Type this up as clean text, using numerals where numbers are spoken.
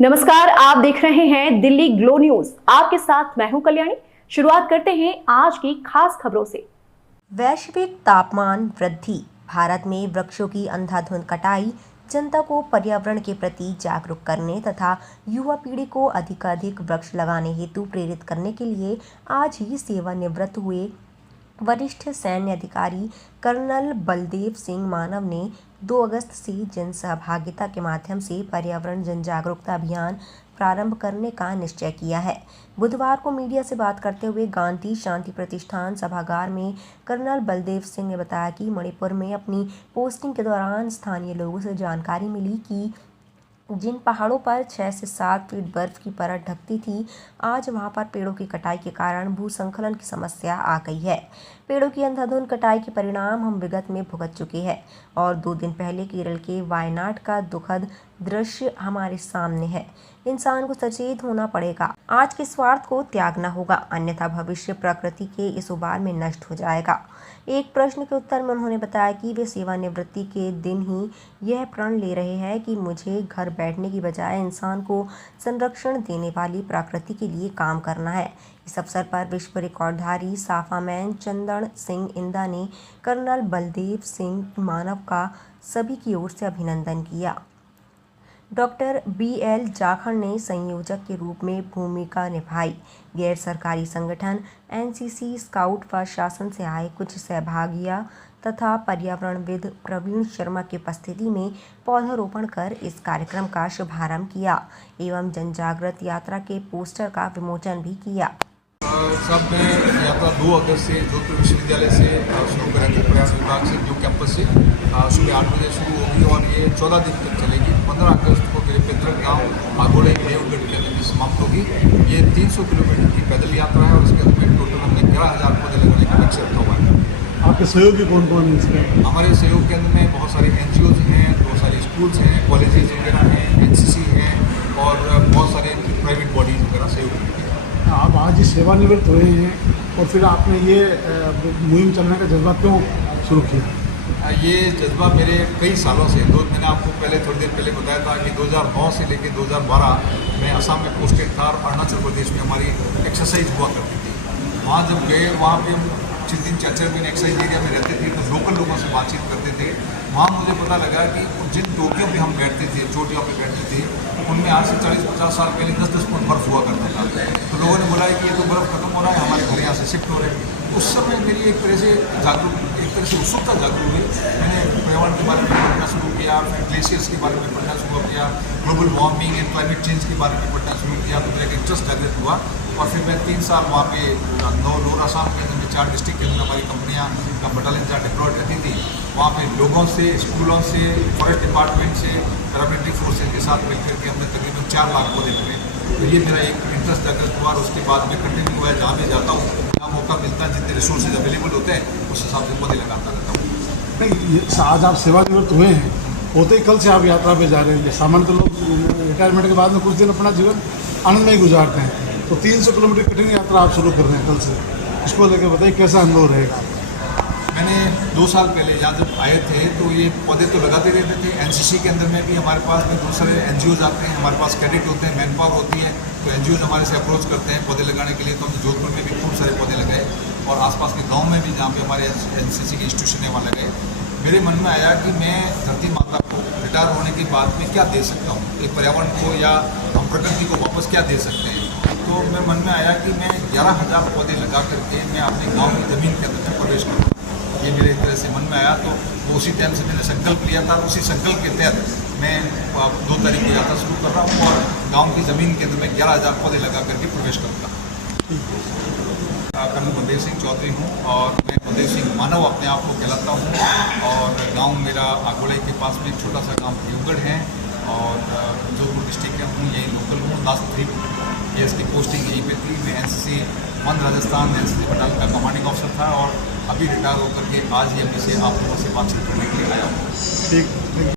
नमस्कार, आप देख रहे हैं दिल्ली ग्लो न्यूज। आपके साथ मैं हूं कल्याणी। शुरुआत करते हैं आज की खास खबरों से। वैश्विक तापमान वृद्धि, भारत में वृक्षों की अंधाधुंध कटाई, जनता को पर्यावरण के प्रति जागरूक करने तथा युवा पीढ़ी को अधिकाधिक वृक्ष लगाने हेतु प्रेरित करने के लिए आज ही सेवानिवृत्त हुए वरिष्ठ सैन्य अधिकारी कर्नल बलदेव सिंह मानव ने 2 अगस्त से जन सहभागिता के माध्यम से पर्यावरण जन जागरूकता अभियान प्रारंभ करने का निश्चय किया है। बुधवार को मीडिया से बात करते हुए गांधी शांति प्रतिष्ठान सभागार में कर्नल बलदेव सिंह ने बताया कि मणिपुर में अपनी पोस्टिंग के दौरान स्थानीय लोगों से जानकारी मिली कि जिन पहाड़ों पर 6 से 7 फीट बर्फ की परत ढकती थी, आज वहां पर पेड़ों की कटाई के कारण भूस्खलन की समस्या आ गई है। पेड़ों की अंधाधुंध कटाई के परिणाम हम विगत में भुगत चुके हैं और 2 दिन पहले केरल के वायनाड का दुखद दृश्य हमारे सामने है। इंसान को सचेत होना पड़ेगा, आज के स्वार्थ को त्यागना होगा, अन्यथा भविष्य प्रकृति के इस उबार में नष्ट हो जाएगा। एक प्रश्न के उत्तर में उन्होंने बताया कि वे सेवानिवृत्ति के दिन ही यह प्रण ले रहे हैं कि मुझे घर बैठने की बजाय इंसान को संरक्षण देने वाली प्रकृति के लिए काम करना है। इस अवसर पर विश्व रिकॉर्डधारी साफामैन चंदन सिंह इंदा ने कर्नल बलदेव सिंह मानव का सभी की ओर से अभिनंदन किया। डॉक्टर BL जाखड़ ने संयोजक के रूप में भूमिका निभाई। गैर सरकारी संगठन NCC स्काउट व शासन से आए कुछ सहभागियों तथा पर्यावरणविद प्रवीण शर्मा की उपस्थिति में पौधारोपण कर इस कार्यक्रम का शुभारंभ किया एवं जनजागृत यात्रा के पोस्टर का विमोचन भी किया। सब में यात्रा 2 अगस्त से जोधपुर विश्वविद्यालय से शुरू करेंगे, प्रयास विभाग से न्यू कैंपस से सुबह 8 बजे शुरू होगी और ये 14 दिन तक चलेगी। 15 अगस्त को मेरे पैतृक गाँव आगोड़े देवगढ़ के अंदर समाप्त होगी। ये 300 किलोमीटर की पैदल यात्रा है और इसके अंदर टोटल हमने 11,000 पौधे लगाने का लक्ष्य रखा हुआ है। आपके सहयोगी कौन कौन है इसमें? हमारे सहयोग केंद्र में बहुत सारे NGOs हैं, बहुत सारे स्कूल्स हैं, कॉलेजेस वगैरह हैं, NCC हैं और बहुत सारे प्राइवेट बॉडीज वगैरह सहयोग हैं। आप आज ही सेवानिवृत्त हुए हैं और फिर आपने ये मुहिम चलने का जज्बा क्यों शुरू किया? ये जज्बा मेरे कई सालों से, मैंने आपको पहले थोड़ी देर पहले बताया था कि 2009 से लेकर 2012 में असम में पोस्टेड था और अरुणाचल प्रदेश में हमारी एक्सरसाइज हुआ करती थी। वहाँ जब गए, वहाँ पे हम 3 दिन 4 दिन एक्सरसाइज एरिया में रहते थे तो लोकल लोगों से बातचीत करते थे। वहाँ मुझे पता लगा कि जिन टोकियों पे हम बैठते थे, चोटियों पे बैठते थे, उनमें आज से 40-50 साल पहले 10-10 फुट बर्फ़ हुआ करता था। तो लोगों ने बोला कि ये तो बर्फ़ खत्म हो रहा है, हमारे घर यहाँ से शिफ्ट हो रहे हैं। उस समय मेरी एक तरह से उत्सुकता जागरूक हुई। मैंने पर्यावरण के बारे में पढ़ना शुरू किया, फिर ग्लेशियर्स के बारे में पढ़ना शुरू किया, global warming and climate change के बारे में पढ़ना शुरू किया। तो मेरा एक इंटरेस्ट जागृत हुआ और फिर मैं 3 साल वहाँ पे लोअर असम के अंदर 4 डिस्ट्रिक्ट के अंदर हमारी कंपनियाँ का बटालियन जहाँ डिप्लॉय रहती थी, वहाँ पे लोगों से, स्कूलों से, फॉरेस्ट डिपार्टमेंट से, पैरामिलिट्री फोर्सेज के साथ मिलकर के हमने तकरीबन 4 लाख पौधे लगाए। तो ये मेरा एक इंटरेस्ट जागृत हुआ और उसके बाद में कंटिन्यू हुआ है। जहाँ भी जाता हूँ, जहाँ मौका मिलता है, जितने रिसोर्सेज अवेलेबल होते हैं उस हिसाब से पौधे लगाता रहता हूँ। नहीं, आज आप सेवानिवृत्त हुए हैं, होते ही कल से आप यात्रा पे जा रहे हैं। सामान्य लोग रिटायरमेंट के बाद में कुछ दिन अपना जीवन आनंद में ही गुजारते हैं, तो 300 किलोमीटर कठिन यात्रा आप शुरू कर रहे हैं कल से, इसको लेकर बताइए कैसा अनुभव रहेगा? मैंने 2 साल पहले यहाँ जब आए थे तो ये पौधे तो लगाते रहते थे। NCC के अंदर में भी हमारे पास में दूसरे NGOs आते हैं, हमारे पास क्रेडिट होते हैं, मैन पावर होती है, तो NGOs हमारे से अप्रोच करते हैं पौधे लगाने के लिए। तो हमने जोधपुर में भी खूब सारे पौधे लगाए और आसपास के गाँव में भी जहाँ पे हमारे NCC के इंस्टीट्यूशन है वहाँ लगाए। मेरे मन में आया कि मैं धरती माता को रिटायर होने के बाद में क्या दे सकता हूँ, एक पर्यावरण को या हम प्रकृति को वापस क्या दे सकते हैं। तो मेरे मन में आया कि मैं 11,000 पौधे लगा करके मैं अपने गाँव की ज़मीन के अंदर में प्रवेश करूँ। ये मेरे एक तरह से मन में आया, तो उसी टाइम से मैंने संकल्प लिया था। उसी संकल्प के तहत मैं 2 तारीख को यात्रा शुरू कर रहा हूँ और गांव की ज़मीन के अंदर में 11,000 पौधे लगा करके प्रवेश करूँगा। कर्नल बलदेव सिंह चौधरी हूँ और मैं बलदेव सिंह मानव अपने आप को कहलाता हूँ और गांव मेरा आगोड़े के पास में एक छोटा सा गांव देवगढ़ है और जोधपुर डिस्ट्रिक्ट का हूँ, यही लोकल हूँ। लास्ट 3 ईयर्स की पोस्टिंग यहीं पे थी। मैं NCC 1 राजस्थान NCC बटालियन का कमांडिंग ऑफिसर था और अभी रिटायर होकर के आज ही अभी से आप लोगों से बातचीत करने के लिए आया हूँ। ठीक।